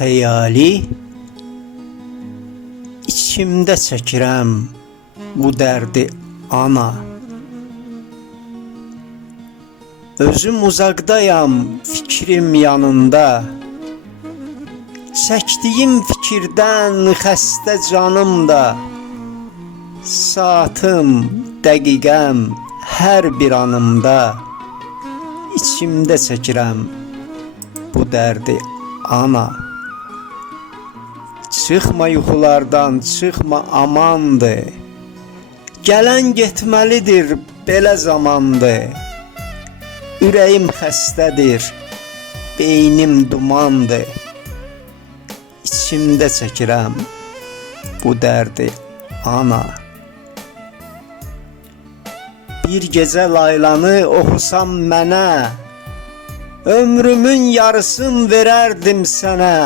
xəyali, içimdə çəkirəm bu dərdi ana. Özüm uzaqdayam, fikrim yanında, çəkdiyim fikirdən xəstə canım da. Saatım, dəqiqəm, hər bir anımda içimdə çəkirəm bu dərdi ana. Çıxma yuxulardan, çıxma amandır, gələn getməlidir, belə zamandır. Ürəyim xəstədir, beynim dumandır, İçimdə çəkirəm bu dərdi ana. Bir gecə laylanı oxusam mənə, ömrümün yarısını verərdim sənə.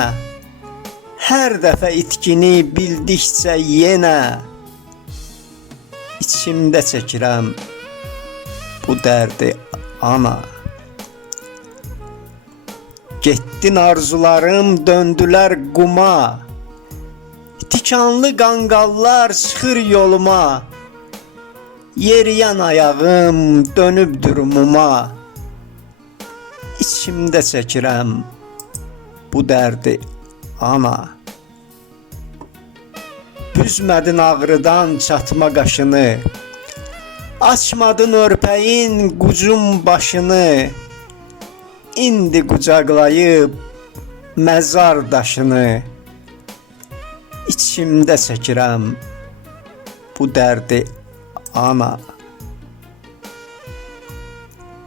Hər dəfə itkini bildikcə yenə içimdə çəkirəm bu dərdi ana. Getdin arzularım, döndülər quma, tikanlı qanqallar çıxır yoluma. Yeriyən ayağım dönüb durumuma, İçimdə çəkirəm bu dərdi ana. Büzmədin ağrıdan çatma qaşını, açmadın örpəyin qucum başını. İndi qucaqlayıb məzar daşını, İçimdə çəkirəm bu dərdi ana.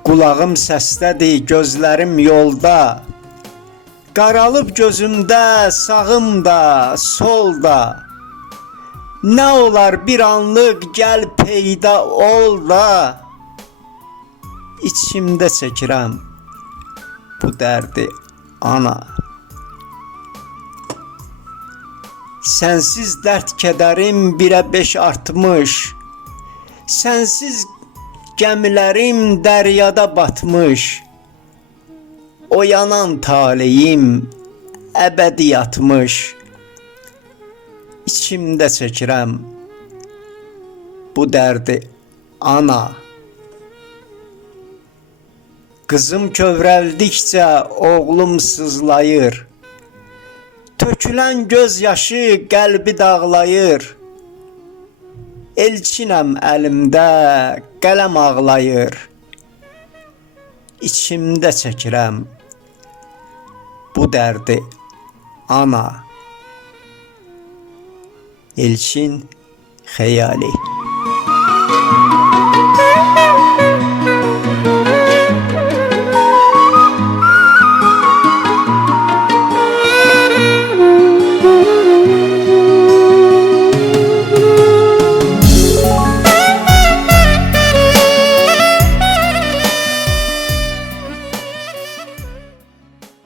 Qulağım səsdədir, gözlərim yolda, qaralıb gözümdə, sağımda, solda. Nə olar bir anlıq gəl peyda ol da, İçimdə çəkirəm bu dərdi ana. Sənsiz dərd kədərim 1-ə 5 artmış, sənsiz gəmilərim dəryada batmış. Oyanan taleyim əbədi yatmış, İçimdə çəkirəm bu dərdi ana. Qızım kövrəldikcə oğlum sızlayır, tökülən göz yaşı qəlbi dağlayır. Elçinəm əlimdə, qələm ağlayır, İçimdə çəkirəm bu dərdi ana. Elçin Xəyali.